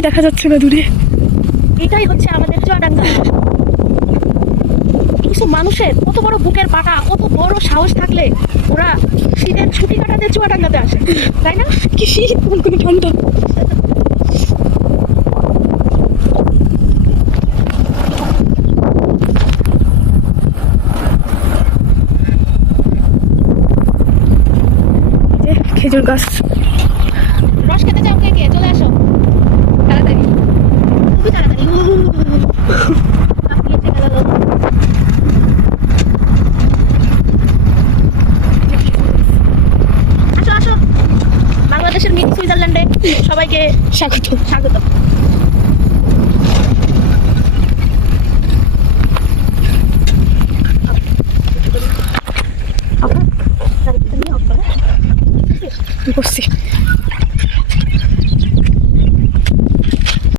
কিছুই দেখা যাচ্ছে না দূরে। এটাই হচ্ছে আমাদের চুয়াডাঙ্গা কিছু মানুষের কত বড় বুকের পাটা কত বড় সাহস থাকলে ওরা শীতের ছুটি কাটাতে চুয়াডাঙ্গাতে আসে তাই না? কি শীত কোন কোনো ঠান্ডা। খেজুর গাছ। আচ্ছা, বাংলাদেশের মিট সুইজারল্যান্ডে সবাইকে স্বাগত। স্বাগত। করছি